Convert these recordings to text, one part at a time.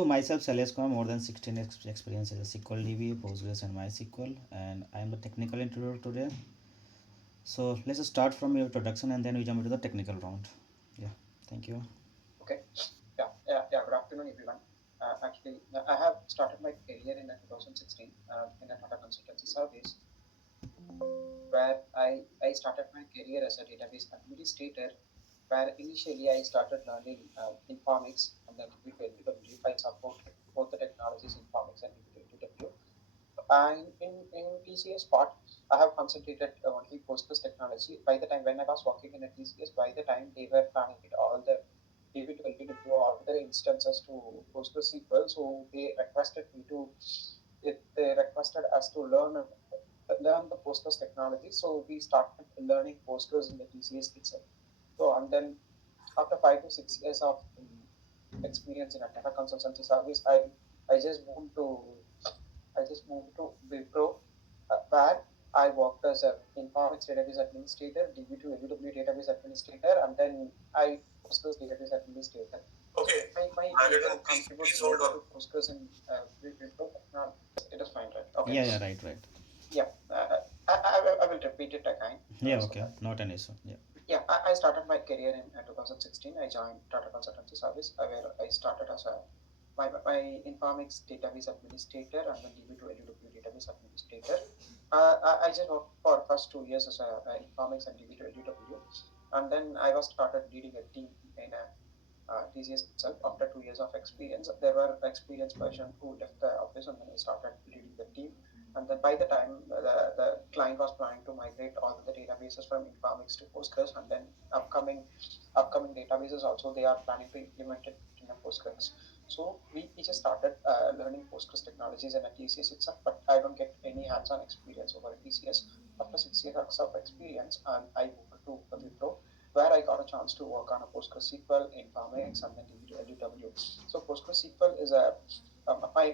So myself, Salesko, more than 16 experience as a SQL DB, Postgres, and MySQL, and I am the technical interviewer today. So let's start from your introduction, and then we jump into the technical round. Yeah, thank you. Okay. Yeah. Good afternoon, everyone. Actually, I have started my career in 2016 in a Tata consultancy service, where I started my career as a database administrator, where initially I started learning Informix and then DB2 I supported both the technologies Informix and DB2 And in TCS part, I have concentrated only Postgres technology. By the time when I was working in a TCS, by the time they were planning it all the DB12 all the instances to PostgreSQL, so they requested us to learn the Postgres technology. So we started learning Postgres in the TCS itself. So and then after 5 to 6 years of experience in a Tata consultancy service, I just moved to I just moved to Wipro, where I worked as a Informix database administrator, DB2 LUW database administrator, and then I Postgres database administrator. Okay, My major Nagadan, contribution please hold related on. to Postgres and Wipro. It is fine, right? Okay. Yeah, yeah, right, right. Yeah. I will repeat it again. Yeah, So okay, that not an issue. Yeah. yeah, I started my career in 2016. I joined Tata Consultancy Service, where I started as my Informix database administrator and then DB2 LUW database administrator. I just worked for first 2 years as a Informix and DB2 LUW, and then I was started leading a team in a TCS itself. After 2 years of experience, there were experienced person who left the office, and then I started leading the team. And then by the time the client was planning to migrate all the databases from Informix to Postgres, and then upcoming databases also they are planning to implement it in a Postgres. So we just started learning Postgres technologies in a TCS itself, but I don't get any hands-on experience over at TCS. After 6 years of experience, I moved to Wipro, where I got a chance to work on a PostgreSQL, Informix, and then DW. So PostgreSQL is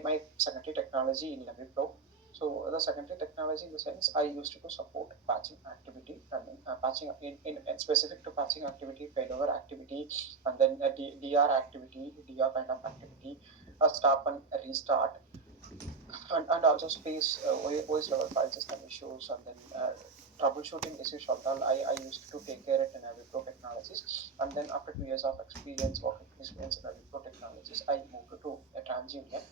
my secondary technology in Wipro. So the secondary technology in the sense I used to support patching activity and then patching in specific to patching activity, failover activity, and then a DR activity, DR kind of activity, a stop and a restart, and also space OS level file system issues, and then troubleshooting issues all I used to take care of it in Wipro Technologies. And then after 2 years of experience, working experience in Wipro Technologies, I moved to a TransUnion.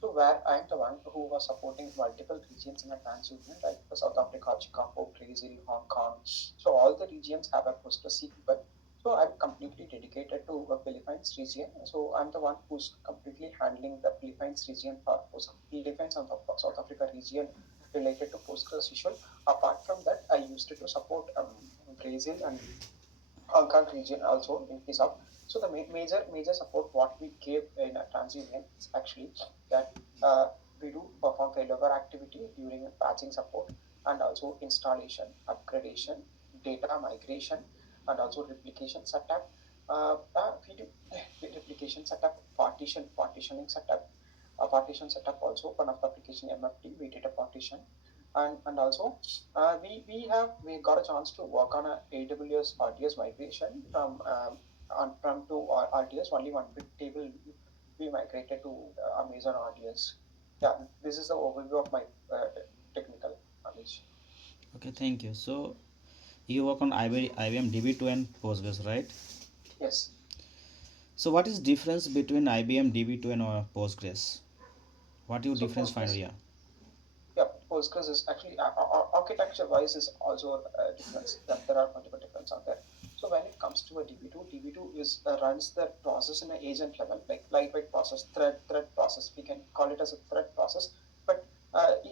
So where I am the one who was supporting multiple regions in a TransUnion, like South Africa, Chicago, Brazil, Hong Kong. So all the regions have a PostgreSQL. So I'm completely dedicated to the Philippines region. So I'm the one who's completely handling the Philippines region for Philippines and the South Africa region related to PostgreSQL. Apart from that, I used to support Brazil and Hong Kong region also in case of. So the major support what we gave in a TransUnion is actually that uh, we do perform failover activity during patching support, and also installation, upgradation, data migration, and also replication setup. We do replication setup, partitioning setup, partition setup also. One of the application MFT we did a partition, and also we got a chance to work on a AWS RDS migration from on-prem to RDS. Only one big table we migrated to Amazon RDS. Yeah, this is the overview of my technical knowledge. Okay, thank you. So you work on IBM DB2 and Postgres, right? Yes. So what is difference between IBM DB2 and Postgres? What you So difference find? Postgres, Yeah. yeah, Postgres is actually architecture-wise is also a difference. There are multiple differences out there. So when it comes to a DB2, DB2 is runs the process in an agent level, like lightweight process, thread process. We can call it as a thread process. But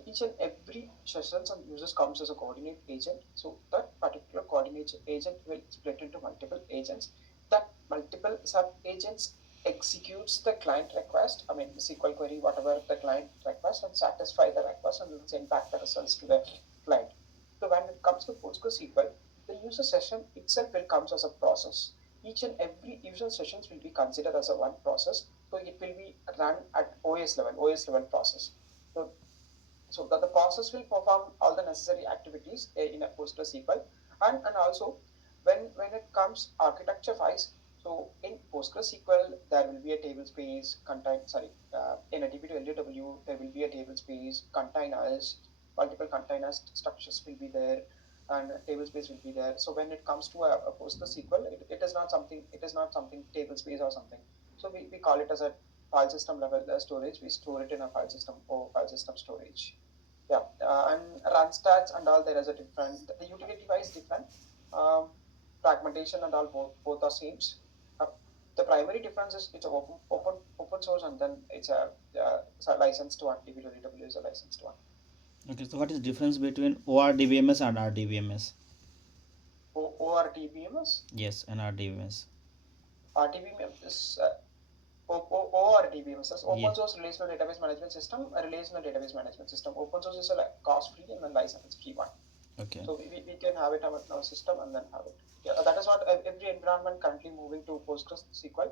each and every sessions and users comes as a coordinate agent. So that particular coordinate agent will split into multiple agents. That multiple sub agents executes the client request, I mean SQL query, whatever the client request, and satisfy the request and then send back the results to the client. So when it comes to PostgreSQL, the user session itself will comes as a process. Each and every user sessions will be considered as a one process. So it will be run at OS level process. So so that the process will perform all the necessary activities in a PostgreSQL, and also when it comes architecture wise, So in PostgreSQL, there will be a table space contain. Sorry, in a DB to LUW, there will be a table space containers. Multiple containers structures will be there, and a table space will be there. So when it comes to a PostgreSQL, it is not something. It is not something table space or something. So we call it as a file system level storage. We store it in a file system or file system storage. Yeah, and run stats and all, there is a different, the utility wise different. Um, Fragmentation and all, both are same. Uh, the primary difference is it's a open source, and then it's a licensed one. DBWW is a licensed one. Okay, so what is the difference between ORDBMS and RDBMS? ORDBMS. Yes, and RDBMS. RDBMS is ORDBMS is Yeah. open source relational database management system. A relational database management system. Open source is a cost free and then license free one. Okay. So we can have it on our system and then have it. Yeah, that is what every environment currently moving to PostgreSQL.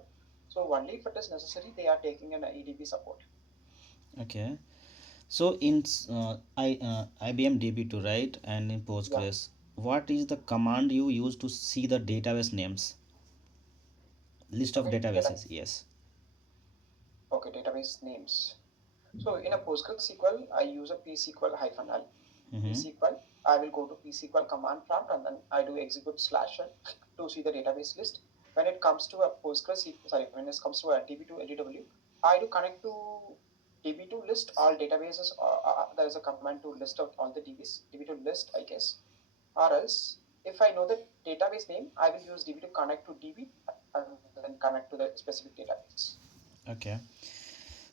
So only if it is necessary, they are taking an EDB support. Okay. So in IBM DB2, right, and in Yeah. Postgres, what is the command you use to see the database names? List of Okay. databases. Yes. Okay. Database names. So in a PostgreSQL, I use a psql-l. Mm-hmm. psql, I will go to psql command prompt and then I do execute /n to see the database list. When it comes to a when it comes to a DB2 LEW, I do connect to DB2 list all databases. There is a command to list out all the DB2 list, I guess. Or else, if I know the database name, I will use DB to connect to DB and then connect to the specific database. Okay.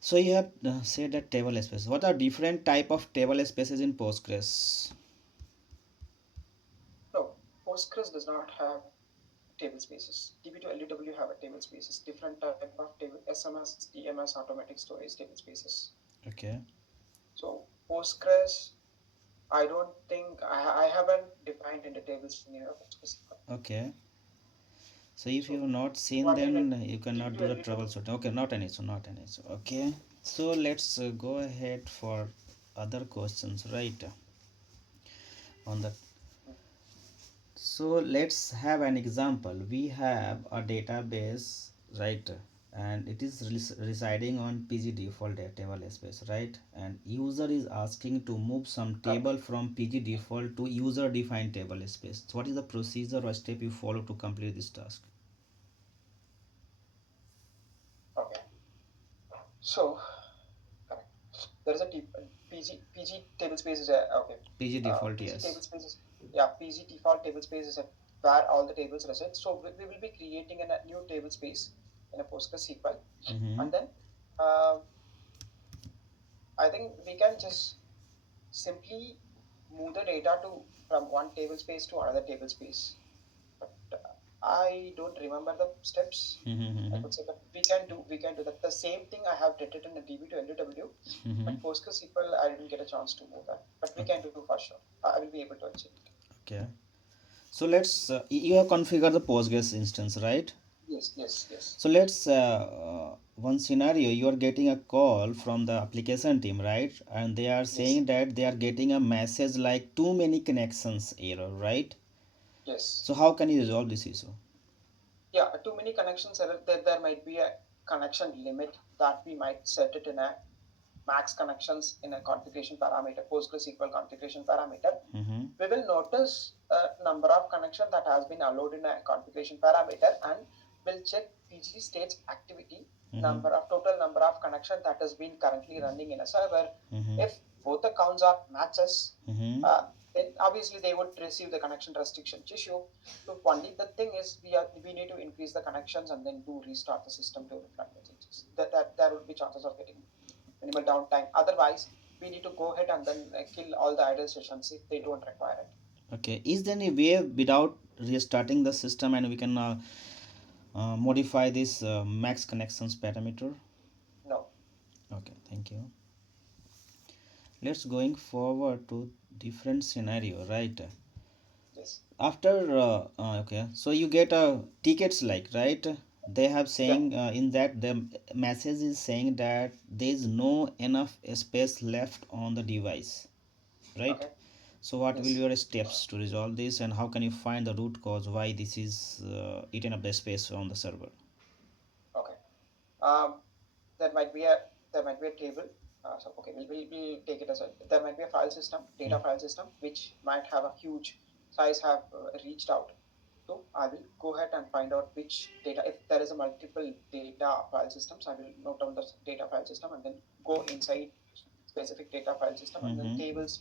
So you have said that table spaces. What are different type of table spaces in Postgres? No, Postgres does not have table spaces. DB to LUW have a table spaces, different type of table, SMS, DMS, automatic storage table spaces. Okay. So Postgres, I don't think I haven't defined in the tables in your Postgres. Okay. So if you So have not seen, only like then you cannot DB to do the LUW. troubleshooting. Okay, not an issue, not an issue. Okay. So let's go ahead for other questions, right? On the So let's have an example. We have a database, right? And it is residing on PG default table space, right? And user is asking to move some Correct. table from PG default to user defined table space. So what is the procedure or step you follow to complete this task? Okay. So correct. There is a PG table space is a okay. PG default, PG table yes. space is, yeah, PG default table space is a, where all the tables reside. So we will be creating a new table space in a PostgreSQL, Mm-hmm. and then uh, I think we can just simply move the data to from one table space to another table space. But I don't remember the steps. I Mm-hmm. could say, but we can do that. The same thing I have did it in a DB to LUW, Mm-hmm. but PostgreSQL I didn't get a chance to move that. But we can do for sure. I will be able to achieve it. Okay. So let's you have configured the Postgres instance, right? Yes, yes, yes, So let's one scenario, you are getting a call from the application team, right? And they are yes, saying that they are getting a message like too many connections error, right? yes. So how can you resolve this issue? Yeah, too many connections. There might be a connection limit that we might set it in a max connections in a configuration parameter, PostgreSQL configuration parameter. Mm-hmm. We will notice a number of connection that has been allowed in a configuration parameter, and we'll check PG stage activity, Mm-hmm. total number of connection that has been currently running in a server. Mm-hmm. If both the counts are matches, Mm-hmm. then obviously they would receive the connection restriction issue. So only the thing is we need to increase the connections and then do restart the system to reflect the changes. That there would be chances of getting minimal downtime. Otherwise, we need to go ahead and then kill all the idle sessions if they don't require it. Okay. Is there any way without restarting the system and we can modify this max connections parameter? No. Okay, thank you. Let's going forward to different scenario, right? Yes. After okay, so you get a tickets like, right? They have Yeah. saying in that the message is saying that there is no enough space left on the device, right? Okay. So what will be Yes. your steps to resolve this, and how can you find the root cause why this is eating up the space on the server? Okay. Um, there might be a there might be a table. So okay, we'll take it as a there might be a file system, data file system, which might have a huge size have reached out. So I will go ahead and find out which data. If there is a multiple data file systems, I will note down the data file system and then go inside specific data file system and then Mm-hmm. tables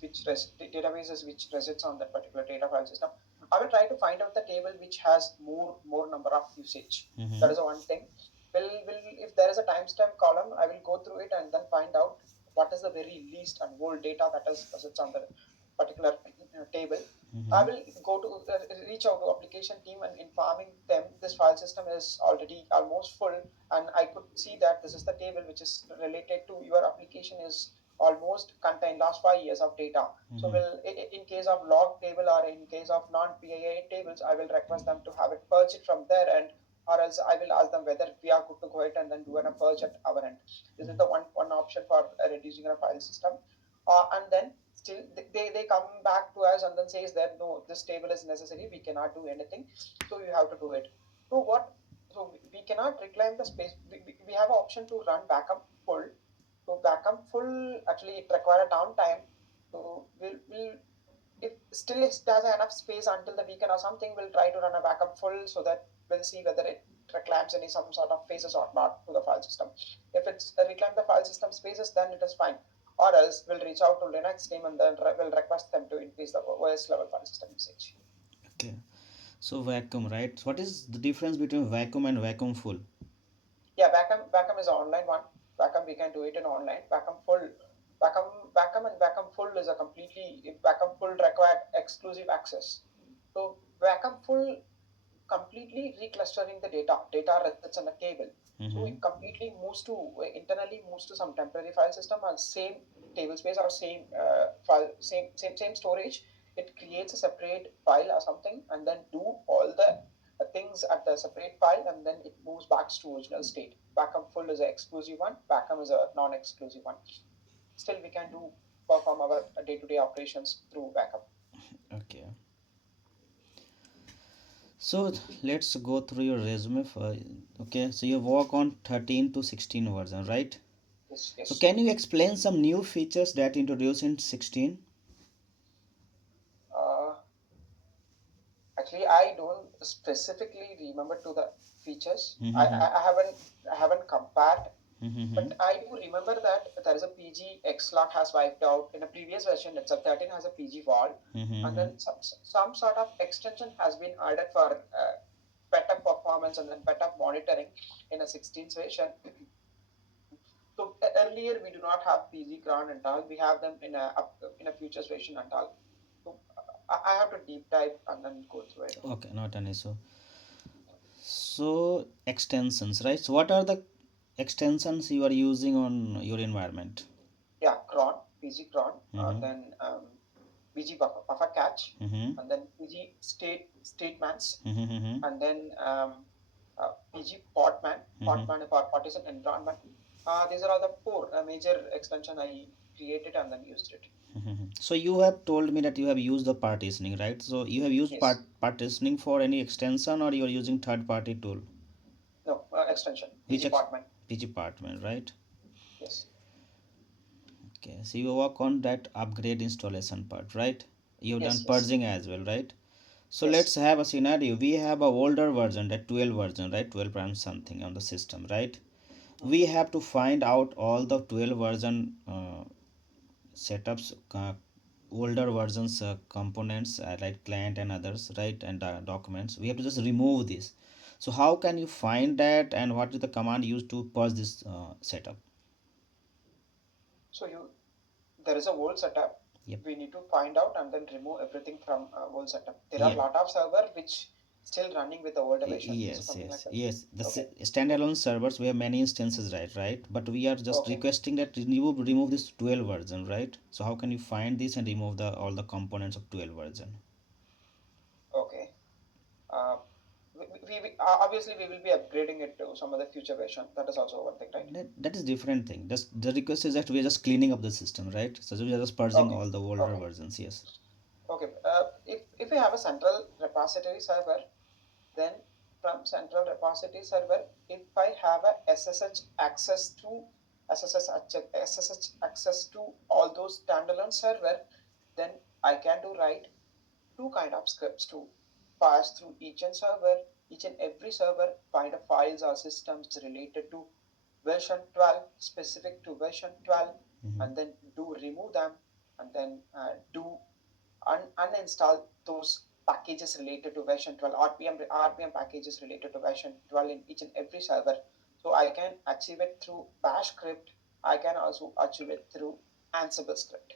databases which resides on that particular data file system. I will try to find out the table which has more number of usage. That Mm-hmm. is the one thing. Will if there is a timestamp column, I will go through it and then find out what is the very least and old data that is sits on the particular table. I Mm-hmm. will go to reach out to application team and informing them this file system is already almost full, and I could see that this is the table which is related to your application is almost contain last 5 years of data. So Mm-hmm. will in case of log table or in case of non-PIA tables, I will request them to have it purged from their end, or else I will ask them whether we are good to go ahead and then do a purge at our end. This is the one option for reducing a file system. And then still they come back to us and then says that no, this table is necessary. We cannot do anything, so you have to do it. So what? So we cannot reclaim the space. We have an option to run backup full. So backup full actually it require a downtime. So we'll if still it has enough space until the weekend or something, we'll try to run a backup full so that we'll see whether it reclaims any some sort of phases or not to the file system. If it's reclaim the file system spaces, then it is fine. Or else we'll reach out to Linux team and then we'll request them to increase the OS level file system usage. Okay. So vacuum, right? What is the difference between vacuum and vacuum full? Yeah, Backham is an online one. Backham we can do it in online. Backham and Backham full is a completely Backham full required exclusive access. So Backham full completely reclustering the data. Data resides on a table. So Mm-hmm. it completely moves to internally moves to some temporary file system and same table space or same file, same storage. It creates a separate file or something and then do all the things at the separate file and then it moves back to original state. Backup full is an exclusive one. Backup is a non-exclusive one. Still, we can do perform our day-to-day operations through backup. Okay. So let's go through your resume for, okay. So you work on 13 to 16 version, right? Yes, So yes. can you explain some new features that introduced in 16? Uh, Actually, I don't specifically remember to the features. I, Mm-hmm. I, I haven't I haven't compared, Mm-hmm. but I do remember that there is a PG Xlock has wiped out in a previous version. It's a 13 has a PG wall, and Mm-hmm. then some sort of extension has been added for better performance and then better monitoring in a 16th version. So earlier we do not have PG ground and all. We have them in a futures version and all. So I have to deep dive and then go through it. Okay, not an issue. So extensions, right? So what are the extensions you are using on your environment? Yeah, cron, PG cron, Mm-hmm. then PG buffer catch, Mm-hmm. and then PG statements, Mm-hmm. and then PG Mm-hmm. partition environment. These are all the four major extension I created and then used it. Mm-hmm. So you have told me that you have used the partitioning, right? So you have used Yes, partitioning for any extension, or you are using third party tool? no extension Which PG partment. PG partment, right? Yes, Okay, so you work on that upgrade installation part, right? You've done yes, yes, purging as well, right? So let's yes. have a scenario. We have a older version, that 12 version, right? 12 prime something on the system, right? We Mhm. have to find out all the 12 version setups, older versions components, like client and others, right? And documents. We have to just remove this. So how can you find that, and what is the command used to purge this setup? So you there is a whole setup. Yep. We need to find out and then remove everything from whole setup. There are Yeah. a lot of server which still running with the older version, so Yes, something like yes, that. yes. The Okay, standalone servers, we have many instances, right? But we are just okay, requesting that remove this 12 version, right? So how can you find this and remove the all the components of 12 version? okay. Uh, obviously we will be upgrading it to some other future version. That is also one thing, right? That is different thing. Just the request is that we are just cleaning up the system, right? So we are just purging Okay, all the older okay, versions. Yes. Okay. If we have a central repository server, then from central repository server, if I have a SSH access to all those standalone server, then I can do write two kind of scripts to pass through each and every server, find a files or systems related to version 12, specific to version 12, Mm-hmm. and then do remove them, and then do uninstall those packages related to version 12, RPM packages related to version 12 in each and every server. So I can achieve it through bash script. I can also achieve it through Ansible script.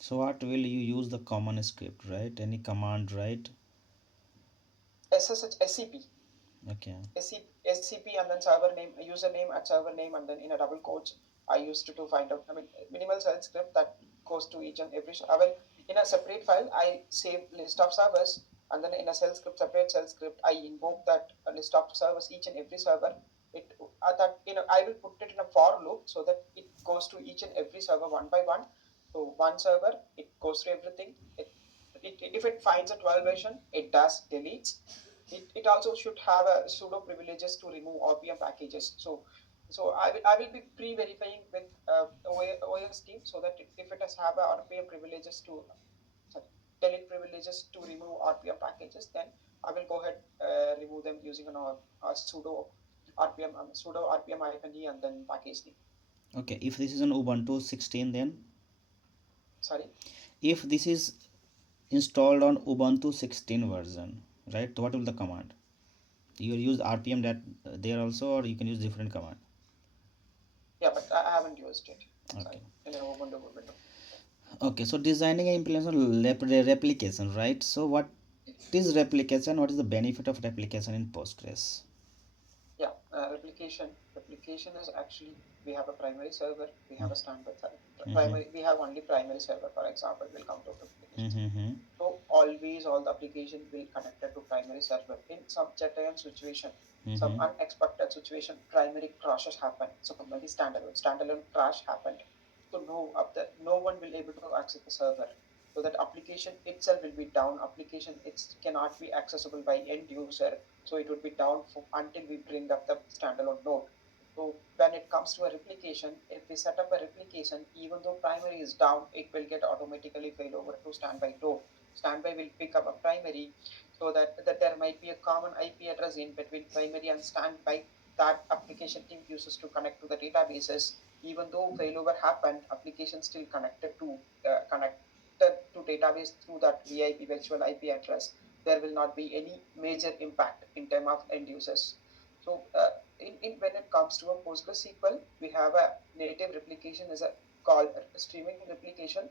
So what will you use the common script, right? Any command, right? SCP, Okay. SCP, and then server name, username at server name, and then in a double quotes, I used to find out. I mean, minimal shell script that goes to each and every. I will in a separate file. I save list of servers, and then in a shell script, separate shell script, I invoke that list of servers, each and every server. It that I will put it in a for loop so that it goes to each and every server one by one. So one server, it goes through everything. If it finds a 12 version, it does deletes. It also should have a sudo privileges to remove RPM packages. So I will be pre-verifying with OS team so that if it has have a RPM privileges to sorry, delete privileges to remove RPM packages, then I will go ahead remove them using sudo RPM -e and then package name. Okay, if this is an Ubuntu 16, then Sorry. if this is installed on Ubuntu 16 version, right? What will the command? You use RPM that there also, or you can use different command. Yeah, but I haven't used it. Okay. Sorry, in an Ubuntu window. Okay, so designing and implementation replication, right? So what is replication? What is the benefit of replication in Postgres? Yeah, replication is actually we have a primary server, we have a standby Mm-hmm. primary, we have only primary server. For example, will come to replications. Mm-hmm. So always all the application will connected to primary server. In some certain situation, some Mm-hmm. unexpected situation, primary crashes happen. So maybe standalone crash happened. So no one will able to access the server. So that application itself will be down. Application it cannot be accessible by end user. So it would be down until we bring up the standalone node. So when it comes to a replication, if we set up a replication, even though primary is down, it will get automatically fail over to standby node. Standby will pick up a primary so that there might be a common IP address in between primary and standby that application team uses to connect to the databases. Even though failover happened, application still connected to database through that VIP virtual IP address. There will not be any major impact in terms of end users. So when it comes to a PostgreSQL, we have a native replication is a called streaming replication.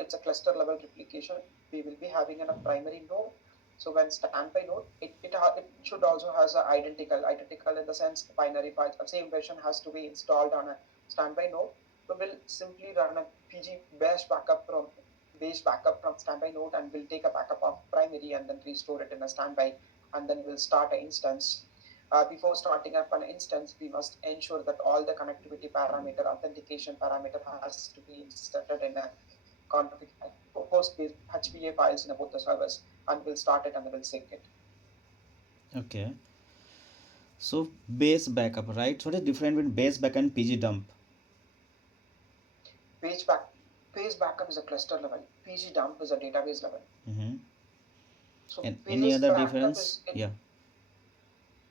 It's a cluster level replication. We will be having a primary node. So when standby node, it should also has a identical in the sense binary file. Same version has to be installed on a standby node. So we'll simply run a PG base backup from standby node, and we'll take a backup of primary and then restore it in a standby, and then we'll start an instance. Before starting up an instance, we must ensure that all the connectivity parameter, authentication parameter has to be inserted in a config host based HBA files in both the servers, and we'll start it and then we'll sync it. Okay. So base backup, right? So what is different between base backup and PG dump? Page back Page backup is a cluster level. PG dump is a database level. Mm-hmm. So And any page other backup difference? is it Yeah.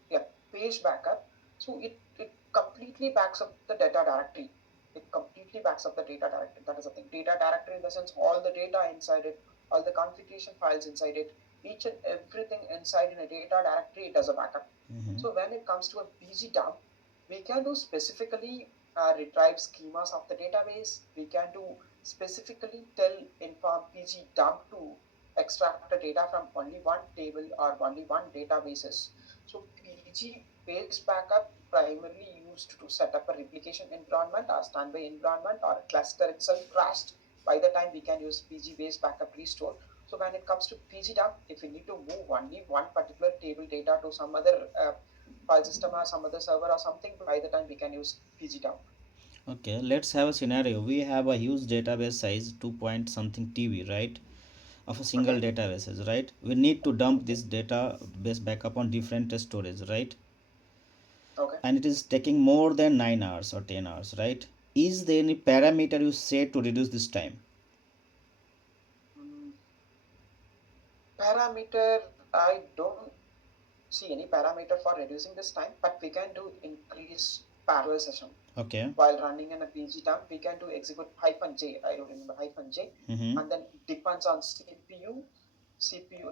yeah, page backup. So it completely backs up the data directory. It completely backs up the data directory. That is the thing. Data directory in the sense all the data inside it, all the configuration files inside it, each and everything inside in a data directory, it does a backup. Mm-hmm. So when it comes to a PG dump, we can do specifically retrieve schemas of the database. We can do specifically tell inform PG dump to extract the data from only one table or only one databases. So PG base backup primarily used to set up a replication environment or standby environment or a cluster itself crashed. By the time we can use PG base backup restore. So when it comes to PG dump, if we need to move only one particular table data to some other file system or some other server or something, by the time we can use PG dump. Okay, let's have a scenario. We have a huge database size, 2 point something TB, right? of a single Okay. databases, right? We need to dump this database backup on different storage, right? Okay. And it is taking more than 9 hours or 10 hours, right? Is there any parameter you set to reduce this time? Mm, parameter, I don't see any parameter for reducing this time, but we can do increase parallel session. Okay. While running in a PG term, we can do execute hyphen J. I don't remember hyphen J, Mm-hmm. and then depends on CPU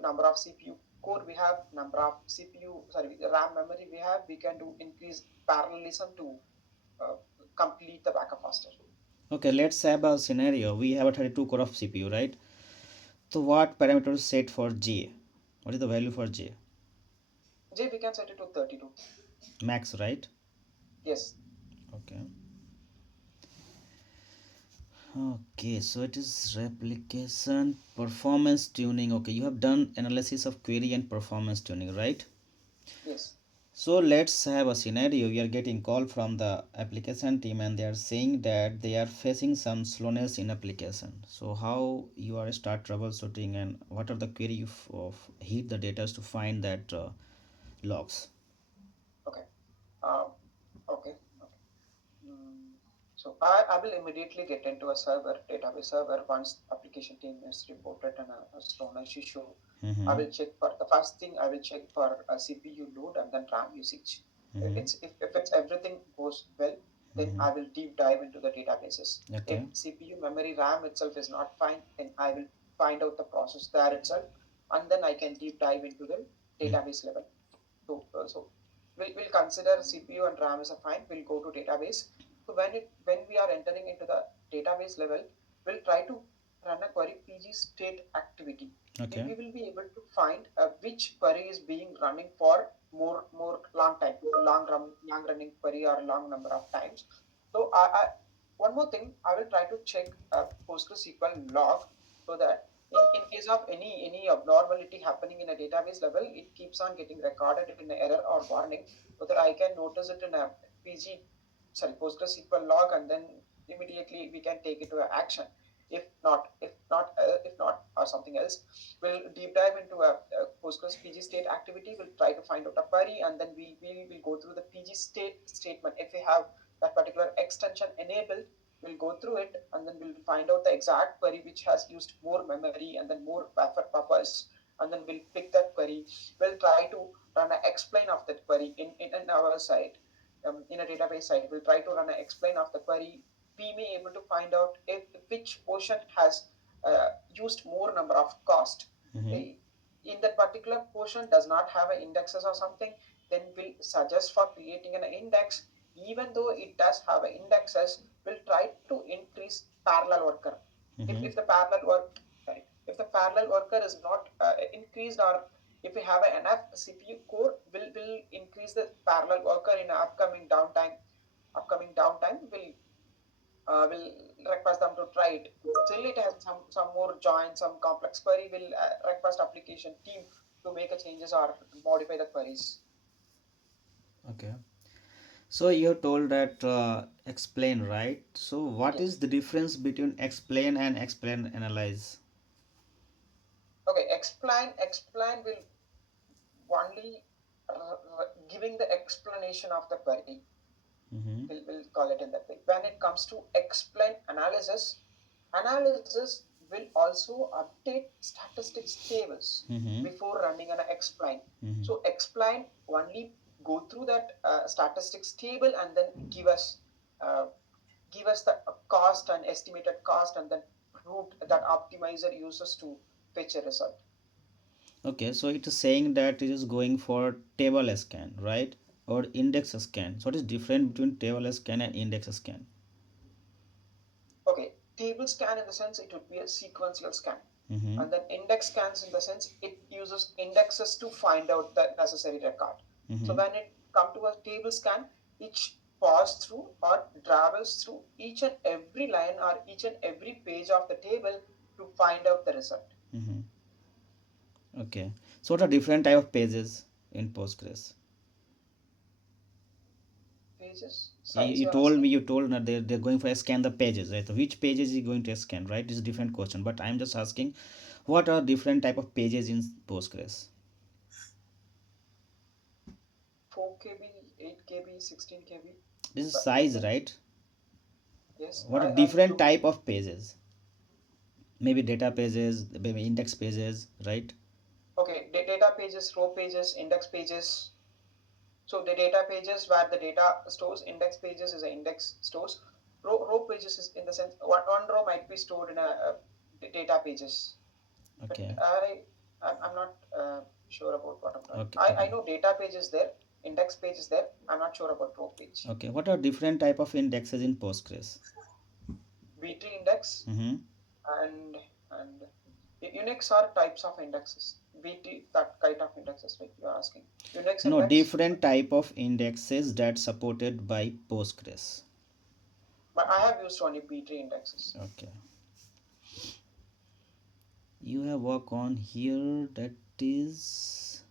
number of CPU core we have, number of CPU sorry RAM memory we have. We can do increase parallelism to uh, complete the backup faster. Okay, let's have a scenario. We have a 32 core of CPU, right? So what parameters set for J? What is the value for J? J we can set it to 32. Max, right? Yes. Okay. Okay, so it is replication, performance tuning. Okay, you have done analysis of query and performance tuning, right? Yes. So let's have a scenario. We are getting call from the application team and they are saying that they are facing some slowness in application. So how you are start troubleshooting and what are the query you hit the data to find that logs? Okay. Um, okay. Okay. Mm, so I will immediately get into a server, database server once application team is reported and a slowness issue. I Mm-hmm. will check for the first thing. I will check for a CPU load and then RAM usage. Mm-hmm. If it's everything goes well, then Mm-hmm. I will deep dive into the databases. If Okay. CPU memory RAM itself is not fine, then I will find out the process there itself, and then I can deep dive into the database level. So we'll consider CPU and RAM as a fine. We'll go to database. So when we are entering into the database level, we'll try to run a query PG state activity. Okay. We will be able to find which query is being running for more long time, long running query or long number of times. So I one more thing, I will try to check PostgreSQL log so that in case of any abnormality happening in a database level, it keeps on getting recorded in an error or warning so that I can notice it in a PG, sorry, PostgreSQL log, and then immediately we can take it to action. If not, or something else, we'll deep dive into a Postgres PG state activity. We'll try to find out a query, and then we will go through the PG state statement. If we have that particular extension enabled, we'll go through it and then we'll find out the exact query which has used more memory and then more buffers, and then we'll pick that query. We'll try to run an explain of that query in our site, in a database site. We'll try to run an explain of the query. We may able to find out if which portion has used more number of cost. Mm-hmm. Uh, in that particular portion does not have an indexes or something, then we'll suggest for creating an index. Even though it does have an indexes, we'll try to increase parallel worker. If, Mm-hmm. if the parallel work sorry, if the parallel worker is not increased, or if we have enough CPU core, will increase the parallel worker in upcoming downtime. Upcoming downtime will request them to try it. Still, it has some more joins, some complex query. Will request application team to make a changes or modify the queries. Okay. So you told that explain, right? So what Yes. is the difference between explain and explain analyze? Okay. Explain will only giving the explanation of the query. Mm-hmm. We'll call it in that way. When it comes to explain analysis will also update statistics tables Mm-hmm. before running an explain. Mm-hmm. So explain only go through that statistics table and then uh, give us the cost and estimated cost and then route that optimizer uses to fetch a result. Okay, so it is saying that it is going for table scan, right? Or index scan. So what is different between table scan and index scan? Okay, table scan in the sense it would be a sequential scan, Mm-hmm. and then index scans in the sense it uses indexes to find out the necessary record. So Mm-hmm. when it come to a table scan, each pass through or travels through each and every line or each and every page of the table to find out the result. Mm-hmm. Okay. So what are different type of pages in Postgres? Pages You, size you you're told me asking? you told that they're going for a scan the pages, right? So which pages is he going to scan, right? It's a different question. But I'm just asking What are different type of pages in Postgres? 4 KB, 8 KB, 16 KB. This is But like size, that. right? Yes, What are I different don't. type of pages? Maybe data pages, maybe index pages, right? Okay, data pages, row pages, index pages. So the data pages where the data stores, index pages is an index stores. Row pages is in the sense one row might be stored in a data pages. But Okay, I'm not sure about what I'm talking. okay, I okay, know data page is there, index page is there. I'm not sure about row page. okay. What are different type of indexes in Postgres? B-tree index Mm-hmm. and Unix are types of indexes. BT that kind of indexes like you're asking. Unix No, index, different type of indexes that supported by Postgres. but I have used only B-tree indexes. Okay. You have work on here that is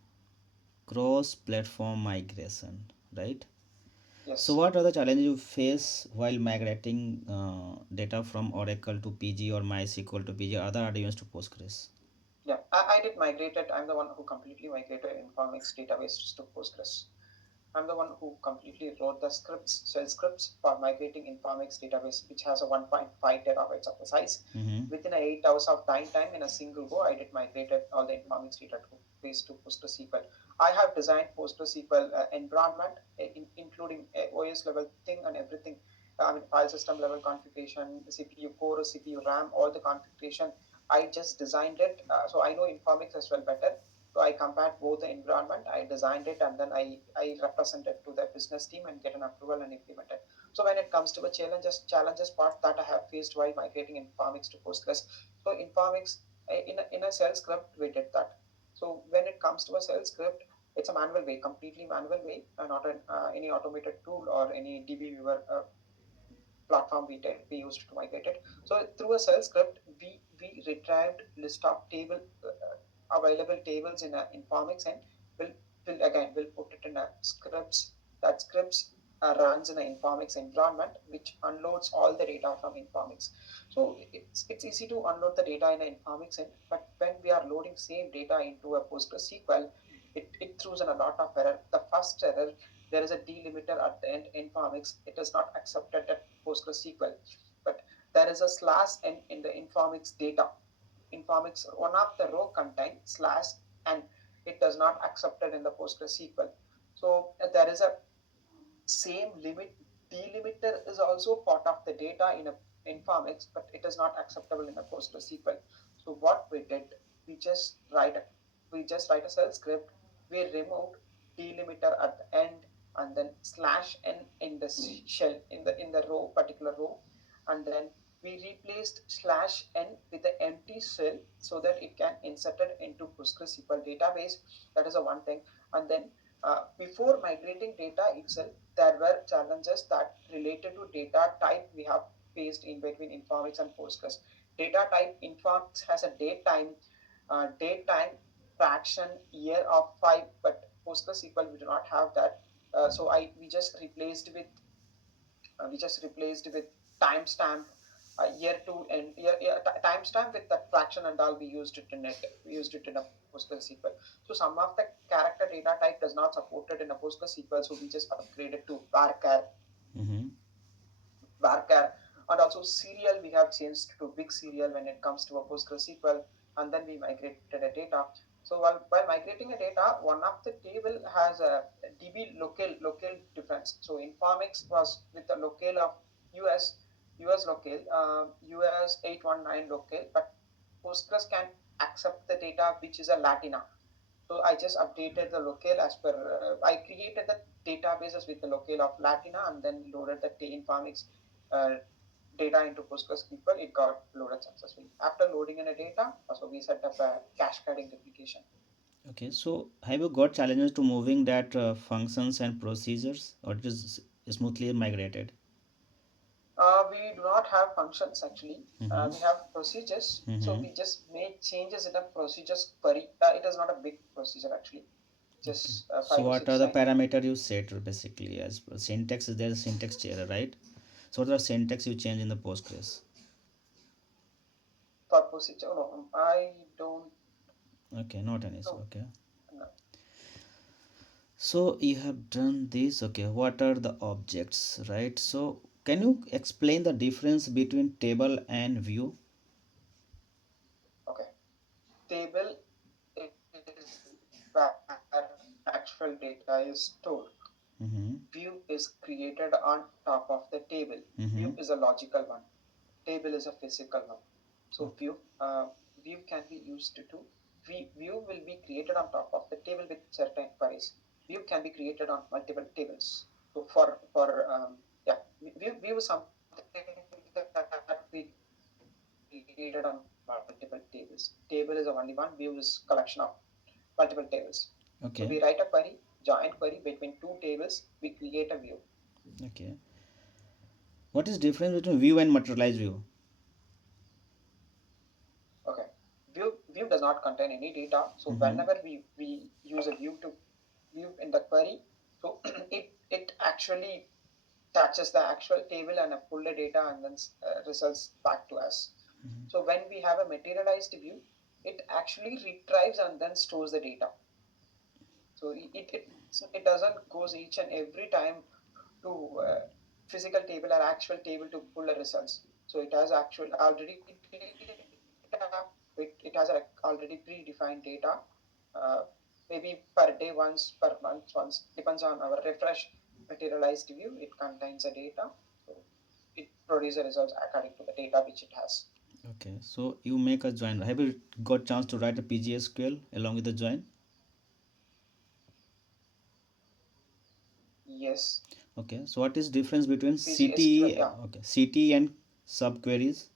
cross-platform migration, right? So Yes. what are the challenges you face while migrating data from Oracle to PG or MySQL to PG, other RDBMS to Postgres? Yeah, I did migrated. I'm the one who completely migrated Informix database to Postgres. I'm the one who completely wrote the scripts, shell scripts for migrating Informix database, which has a 1.5 terabytes of the size. Mm-hmm. Within 8 hours of time in a single go, I did migrated all the Informix database to PostgreSQL. I have designed PostgreSQL environment, including OS level thing and everything. I mean, file system level configuration, CPU core, CPU RAM, all the configuration. I just designed it, so I know Informix as well better. So I compared both the environment, I designed it, and then I represented to the business team and get an approval and implement it. So when it comes to the challenges part that I have faced while migrating Informix to Postgres. So Informix in a shell script we did that. So when it comes to a shell script, it's a manual way, completely manual way, not any automated tool or any DB viewer platform we used to migrate it. So through a shell script, we retrieved list of table available tables in a Informix and will will put it in a scripts. That scripts runs in an Informix environment, which unloads all the data from Informix. So it's easy to unload the data in an Informix, but when we are loading same data into a PostgreSQL, it throws in a lot of error. The first error, there is a delimiter at the end Informix. It is not accepted at PostgreSQL, but there is a slash in the Informix data. Informix, one of the row contain slash and it does not accepted in the PostgreSQL. So there is a same limit. Delimiter is also part of the data in a Informix, but it is not acceptable in a PostgreSQL. So what we did, we just write a we just write a shell script. We removed delimiter at the end and then slash n in the shell in the row particular row, and then we replaced slash n with the empty shell so that it can insert it into PostgreSQL database. That is a one thing. And then before migrating data itself, there were challenges that related to data type we have faced in between Informix and Postgres. Data type Informix has a daytime fraction year of 5, but PostgreSQL we do not have that. So I we just replaced with timestamp year two and timestamp with that fraction and all. We used it in a PostgreSQL. So some of the character data type does not support it in a PostgreSQL, so we just upgraded to Mm-hmm. varchar. And also serial we have changed to big serial when it comes to a PostgreSQL, and then we migrated a data. So while migrating a data, one of the table has a DB local difference. So Informix was with the locale of US US locale, US 819 locale, but Postgres can accept the data which is a Latina. So I just updated the locale as per. I created the databases with the locale of Latina and then loaded the Informix uh, data into PostgreSQL. It got loaded successfully. After loading in a data, so we set up a cascading replication. Okay, so have you got challenges to moving that functions and procedures, or it is smoothly migrated? We do not have functions actually. Mm-hmm. We have procedures. So Mm-hmm. we just made changes in the procedures query. It is not a big procedure actually. Okay. Just So five to what are six the lines parameter you set basically as syntax? Is there a syntax error, right? So what are the syntax you change in the Postgres? for procedure. No, I don't Okay, not an issue. know. Okay. No. So you have done this. Okay, what are the objects, right? So can you explain the difference between table and view? Okay. Table is where actual data is stored. Mm-hmm. View is created on top of the table. Mm-hmm. View is a logical one. Table is a physical one. So Okay. view can be used to view will be created on top of the table with certain queries. View can be created on multiple tables. So yeah, view is something that we created on multiple tables. Table is only one. View is collection of multiple tables. So Okay. we write a query, join query between two tables. We create a view. Okay. What is difference between view and materialized view? Okay. View does not contain any data. So Mm-hmm. whenever we use a view to view in the query, so it actually touches the actual table and pull the data and then results back to us. So when we have a materialized view, it actually retrieves and then stores the data. So it doesn't goes each and every time to physical table or actual table to pull the results. So it has actual already data. It has a already predefined data. Uh, Maybe per day once, per month once, depends on our refresh materialized view. It contains the data, so it produces results according to the data which it has. Okay. So you make a join. Have you got chance to write a PGSQL along with the join? Yes, Okay. So what is difference between PGSQL. CTE? Yeah, Okay, CTE and subqueries?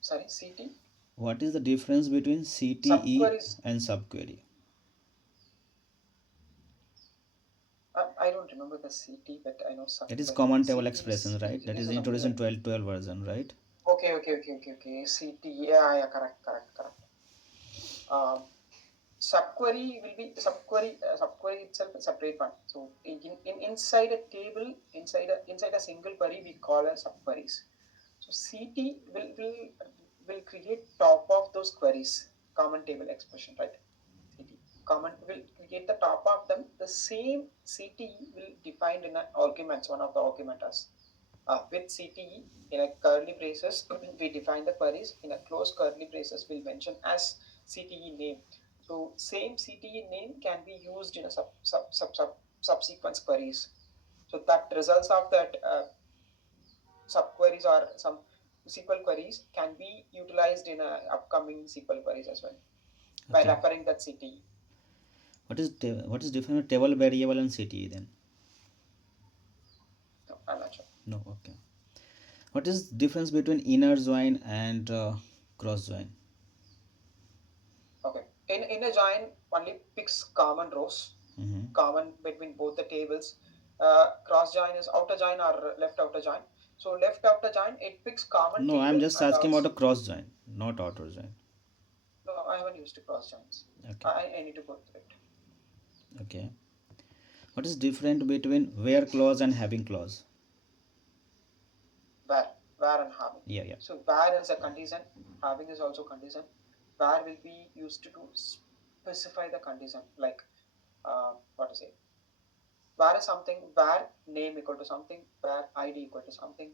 sorry, CT What is the difference between CTE subqueries. and subquery? I don't remember the CT, but I know That is subquery. common table CT expression, right? That is is something introduced in like 12 version, right? okay. CT. Yeah, yeah, correct. Um, Subquery will be subquery itself a separate one. So inside a table, inside a single query, we call as subqueries. So CT will create top of those queries, common table expression, right? CT common will create the top of them. The same CT will define in an arguments, one of the argumenters. With CTE in a curly braces, we define the queries. In a closed curly braces, we'll mention as CTE name. So same CTE name can be used in a subsequent queries. So that results of that subqueries or some SQL queries can be utilized in a upcoming SQL queries as well by Okay. referring that CTE. What is different with table variable and CTE then? No, I'm not sure. No. Okay. What is difference between inner join and cross join? Okay. In a join, only picks common rows, Mm-hmm. common between both the tables. Cross join is outer join or left outer join. So left outer join, it picks common No, I'm table just and asking about also a cross join, not outer join. no, I haven't used to cross joins. Okay. I need to go through it. Okay. What is different between where clause and having clause? Where and having. Yeah, yeah. So where is a condition, having is also condition. Where will be used to specify the condition, like what is it? Where is something, where name equal to something, where id equal to something,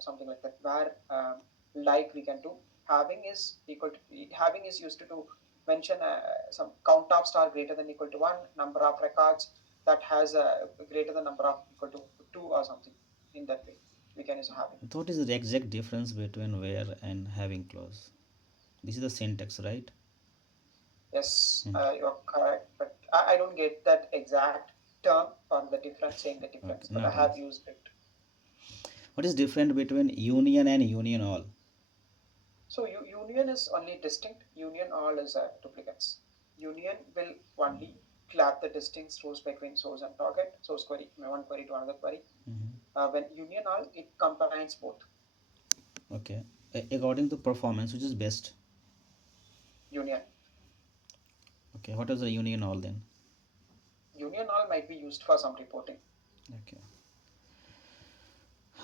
something like that. Where like we can do, having is equal to, having is used to mention some count of star greater than equal to one, number of records that has a greater than number of equal to two or something. In that way we can use having. What is the exact difference between where and having clause? This is the syntax, right? Yes, Hmm. you're correct, but I don't get that exact term for the difference, saying the Okay, difference, but I not an have issue. used it. What is different between union and union all? So union is only distinct. Union all is duplicates. Union will only clap the distinct rows between source and target, source query, one query to another query. Hmm. When union all, it combines both. Okay. According to performance, which is best? Union. Okay. What is the union all then? Union all might be used for some reporting. Okay.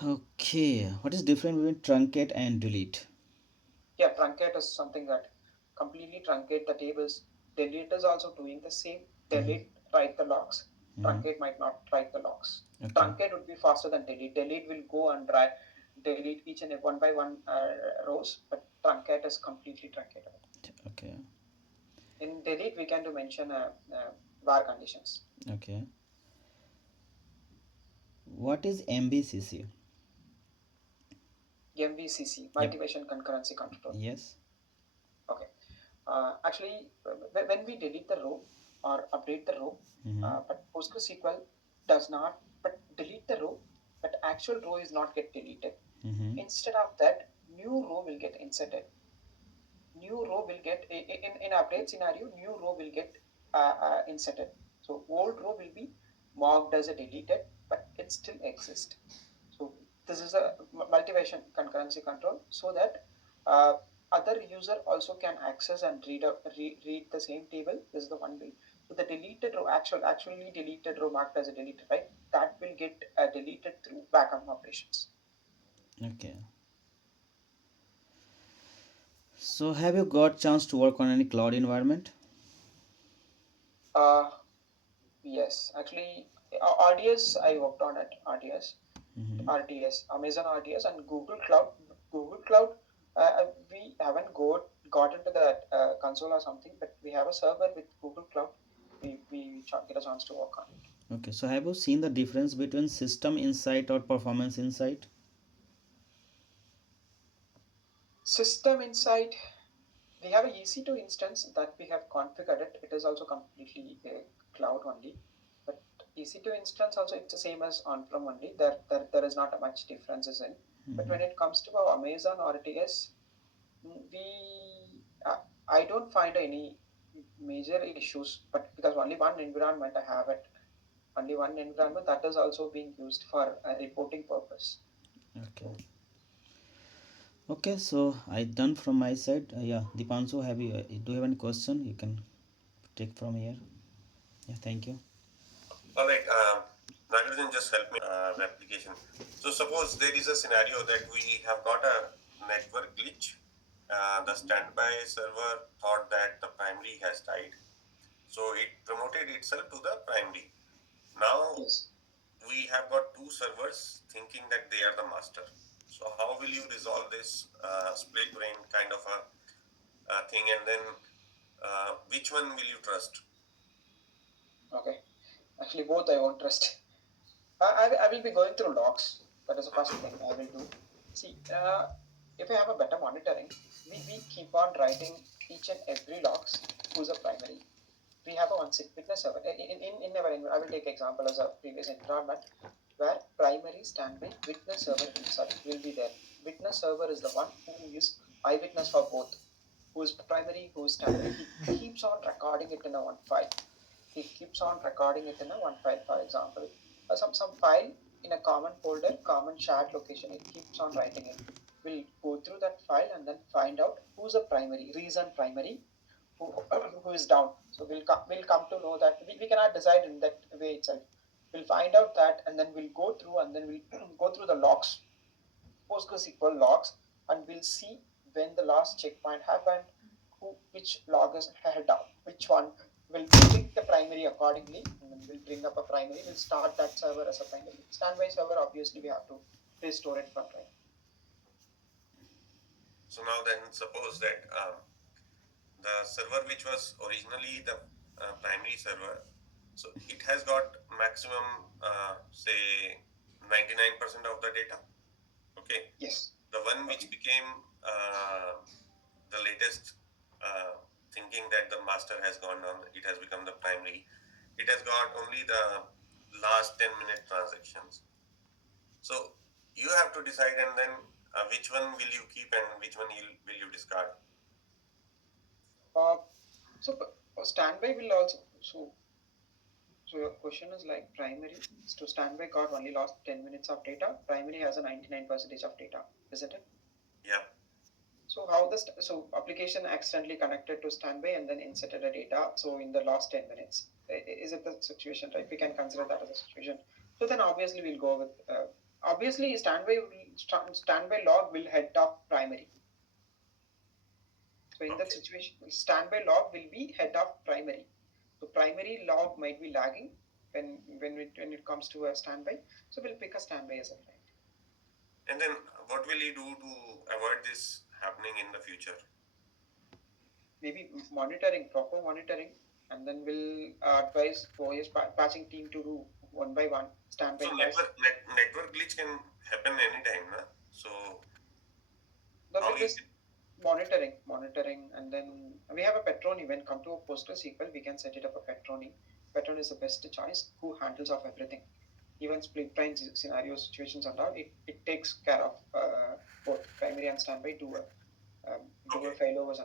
Okay, what is different between truncate and delete? Yeah, truncate is something that completely truncate the tables. Delete is also doing the same. Mm-hmm. Delete write the logs. Mm-hmm. Truncate might not write the logs. Okay. Truncate would be faster than delete. Delete will go and write delete each and one by one rows, but truncate is completely truncatable. Okay. In delete, we can to mention var conditions. Okay. What is MBCC? MVCC, Yep. multivariation concurrency control. Yes. Okay. Actually, when we delete the row or update the row, Mm-hmm. but PostgreSQL does not, but delete the row, but actual row is not get deleted. Mm-hmm. Instead of that, new row will get inserted. New row will get in update scenario. New row will get inserted. So old row will be marked as a deleted, but it still exists. So this is a multivariation concurrency control, so that uh, other user also can access and read the same table. This is the one way. So the deleted row, actually deleted row marked as a deleted, right? That will get deleted through backup operations. Okay. So have you got chance to work on any cloud environment? Uh, yes, actually, RDS I worked on it. Mm-hmm. RDS, Amazon RDS, and Google Cloud. Google Cloud, we haven't got into that console or something, but we have a server with Google Cloud. We get a chance to work on it. Okay. So have you seen the difference between system insight or performance insight? System Insight, we have a EC2 instance that we have configured it. It is also completely cloud only. But EC2 instance also it's the same as on-prem only. There is not a much differences in. But Mm-hmm. when it comes to our Amazon RTS, we I don't find any major issues, but because only one environment I have it, only one environment that is also being used for a reporting purpose. Okay. Okay. So I done from my side. Yeah. Dipanshu, have you? Do you have any question? You can take from here. Yeah. Thank you. Yes. Okay. Actually, both I won't trust. I will be going through logs. That is the first thing I will do. See, if I have a better monitoring, we keep on writing each and every logs who's a primary. We have a one witness server. In our I will take example as a previous environment where primary standby witness server will be there. Witness server is the one who is eyewitness for both. Who is primary, who is standby. He keeps on recording it in a one file. He keeps on recording it in a one file, for example. Some file in a common folder, common shared location. It keeps on writing it. We'll go through that file and then find out who's a primary, reason primary, who is down. So we'll come to know that we cannot decide in that way itself. We'll find out that and then we'll go through and then we'll go through the logs, PostgreSQL logs, and we'll see when the last checkpoint happened, which log is held down, which one will pick the primary accordingly, and then we'll bring up a primary. We'll start that server as a primary. Standby server, obviously, we have to restore it from primary. Yes. Okay. Uh, so standby will also so your question is like primary. So standby got only lost 10 minutes of data. Primary has a 99% of data, isn't it? So how this so application accidentally connected to standby and then inserted a data. So in the last 10 minutes, is it the situation, right? We can consider that as a situation. So then obviously we'll go with Obviously, standby log will head of primary. So in that Okay. situation, standby log will be head of primary. So primary log might be lagging when it comes to a standby. So we'll pick a standby as a friend. And then what will you do to avoid this happening in the future? Maybe monitoring, proper monitoring, and then we'll advise OS patching team to do one by one So standby patch. network glitch can happen anytime, na? So Then how with you this monitoring, and then we have a Petroni. When come to a PostgreSQL, we can set it up a Petroni. Petroni is the best choice who handles of everything. Even split brain scenarios, situations and all, it takes care of both primary and standby, do a okay. failovers